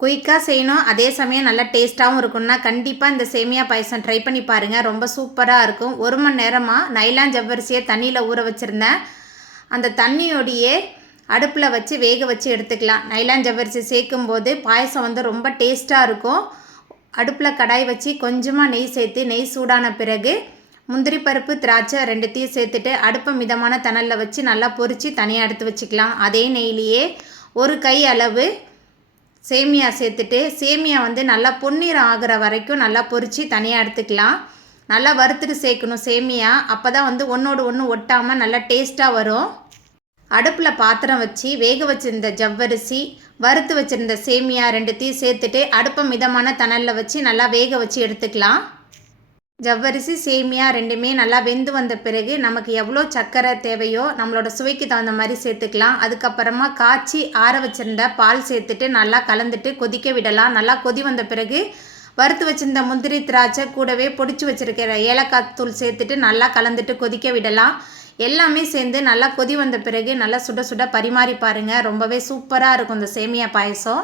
குயிக்காக செய்யணும். அதே சமயம் நல்லா டேஸ்ட்டாகவும் இருக்கும்னா கண்டிப்பாக இந்த சேமியா பாயசம் ட்ரை பண்ணி பாருங்கள் ரொம்ப சூப்பராக இருக்கும். ஒரு மணி நேரமாக நைலான் ஜவ்வரிசியை தண்ணியில் ஊற வச்சுருந்தேன். அந்த தண்ணியோடையே அடுப்பில் வச்சு வேக வச்சு எடுத்துக்கலாம். நைலான் ஜவ்வரிசி சேர்க்கும் போது பாயசம் வந்து ரொம்ப டேஸ்ட்டாக இருக்கும். அடுப்பில் கடாய் வச்சு கொஞ்சமாக நெய் சேர்த்து நெய் சூடான பிறகு முந்திரி பருப்பு திராட்சை ரெண்டுத்தையும் சேர்த்துட்டு அடுப்பை மிதமான தணலில் வச்சு நல்லா பொறிச்சு தனியாக எடுத்து வச்சுக்கலாம். அதே நெய்லேயே ஒரு கை அளவு சேமியா சேர்த்துட்டு சேமியா வந்து நல்லா பொன்னிறம் ஆகிற வரைக்கும் நல்லா பொறிச்சு தனியாக எடுத்துக்கலாம். நல்லா வறுத்துட்டு சேர்க்கணும் சேமியா. அப்போ தான் வந்து ஒன்றோடு ஒன்று ஒட்டாமல் நல்லா டேஸ்ட்டாக வரும். அடுப்பில் பாத்திரம் வச்சு வேக வச்சுருந்த ஜவ்வரிசி வறுத்து வச்சுருந்த சேமியா ரெண்டுத்தையும் சேர்த்துட்டு அடுப்பை மிதமான தணலில் வச்சு நல்லா வேக வச்சு எடுத்துக்கலாம். ஜவ்வரிசி சேமியா ரெண்டுமே நல்லா வெந்து வந்த பிறகு நமக்கு எவ்வளோ சர்க்கரை தேவையோ நம்மளோட சுவைக்கு தகுந்த மாதிரி சேர்த்துக்கலாம். அதுக்கப்புறமா காய்ச்சி ஆற வச்சிருந்த பால் சேர்த்துட்டு நல்லா கலந்துட்டு கொதிக்க விடலாம். நல்லா கொதி வந்த பிறகு வறுத்து வச்சிருந்த முந்திரி திராட்சை கூடவே பொடிச்சு வச்சிருக்கிற ஏலக்காய் தூள் சேர்த்துட்டு நல்லா கலந்துட்டு கொதிக்க விடலாம். எல்லாமே சேர்ந்து நல்லா கொதி வந்த பிறகு நல்லா சுட சுட பரிமாறி பாருங்கள் ரொம்பவே சூப்பராக இருக்கும் இந்த சேமியா பாயசம்.